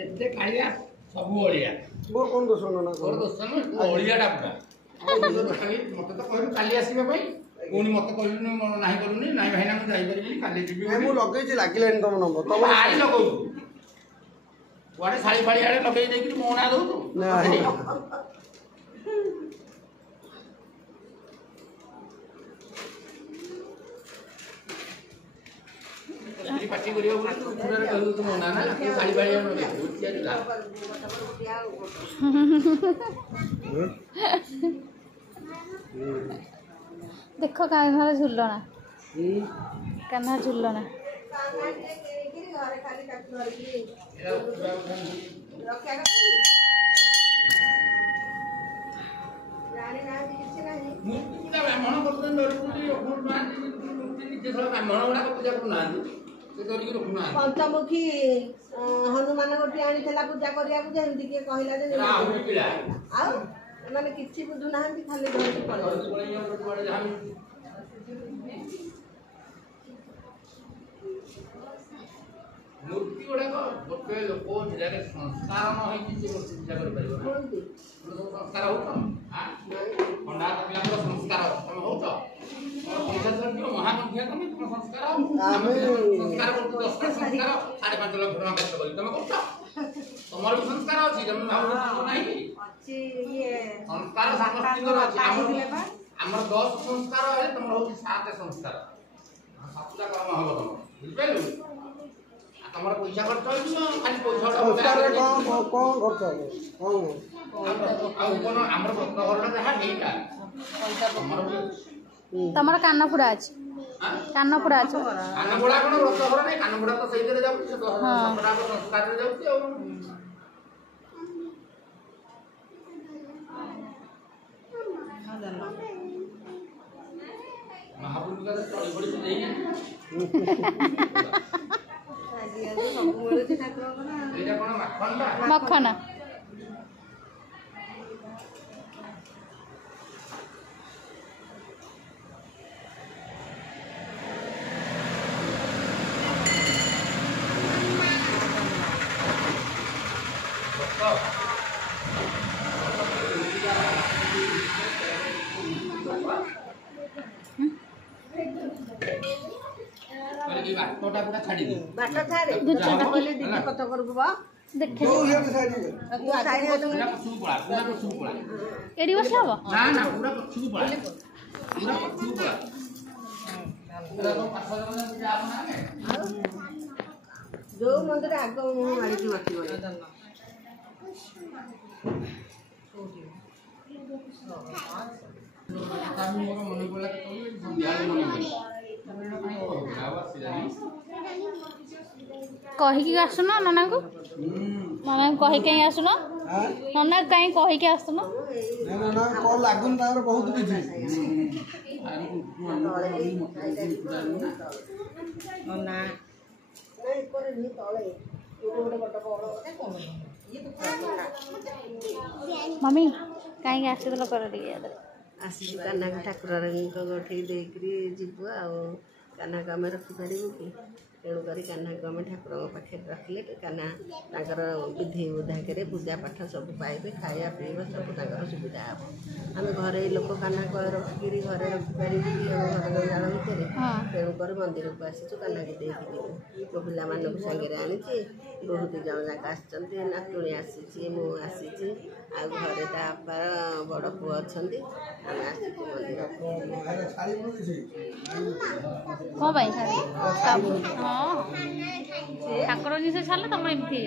କେତେ କାଳିଆ ସବୁ ଅଳିଆ ମୋର କଣ ଦୋଷ ନା ତୋର ଦୋଷ ନୁହେଁ ଅଳିଆଟା ପୁରା ମତେ ତ କହିଲୁ କାଲି ଆସିବା ପାଇଁ ପୁଣି ମତେ କହିଲୁନି ନାହିଁ କଲୁନି ନାଇଁ ଭାଇନା ମୁଁ ଯାଇପାରିବିନି କାଲି ଯିବି ମୁଁ ଲଗେଇଛି ଲାଗିଲାନି ତମ ନମ୍ବର ତମ ଆଳି ଲଗଉଛୁ କୁଆଡେ ଶାଳି ଫାଳି ଆଡେ ଲଗେଇ ଦେଇକିରି ମୋ ନାଁ ଦଉଛୁ ପାଟି କରିବା କହିବୁ ତ ମୋ ନାଁ ନା ଶାଳି ଫାଳି देख कान्हा झुलना कान्हा झुलना पंचमुखी हनुमान गोटी आनी पूजा करिया जेमती किए कहला जे मैंने किसी बुझु ना खाली धरती मूर्ति गुड़ाक गोटे लोक जिले संस्कार न पूजा कर संस्कार हो पंडा संस्कार तुम हो पैसा महामुखिया तुम तुम संस्कार संस्कार कर 10 संस्कार 5.5 लाख टका खर्च कर तुम कर तुमर भी संस्कार अच्छी तुम भाव नहीं संस्कार आमर 10 संस्कार है तुम हो 7 संस्कार 7टा कर्म हम तुम बुझिपारू तमर पैसा खर्च हो खाली पैसा संस्कार कौन खर्च हो कौन आमर व्रत घरटा जहाँ हेटा तमर कानपुरा अछि कानपुरा अछि कानपुरा कोन व्रत घर नै कानपुरा तो सही रे जाउ से कानपुरा को संस्कार रे जाउ से महापुरुष का चली पड़ी देई मखना बाटोटा पूरा छाड़ी दे बाटो छाड़ी बोले दीदी कत करबो बा देखे जो ये छाड़ी दे तू साइड में पूरा पछू पड़ा एडी बस हबो ना ना पूरा पछू पड़ा पूरा पछू पड़ा पूरा तो पास जन जा ना जो मंदिर आग मुह मारी की बसी बोले तामी मोर मन पड़ा कि ध्यान मन पड़ा कही कि आसुन नना को नना कही कहीं आसुन नना कहीं कही के आसुन ना ना कॉल लागुन तार बहुत बिजी ना नहीं करे नहीं तळे गोटे बट बड़ कोन ये तो मम्मी कहीं आसुदल कर दिए आसी कान्हा ठाकुर गोठी देकरी जीव कान्हा को आम रखिपारू कि तेणुक कान्हा को आम ठाकुर पाखे रखिले कान्हा विधि उधाक पूजा पाठ सब पाइबे खाया पीवा सब सुविधा हम आम घरे लोक कान्हा को रखिक घरे रखिपारू घर जंजाल भितर तेणुक मंदिर को आसीचु कान्हा को देखे मो पिला सागे आनी बहुत जन जाक आसुणी आसी मुझे आ घरे तापार बड़ पु अच्छा आम आसू मंदिर कौन भाई हाँ ठाकुर जिस छाड़े तुम एमती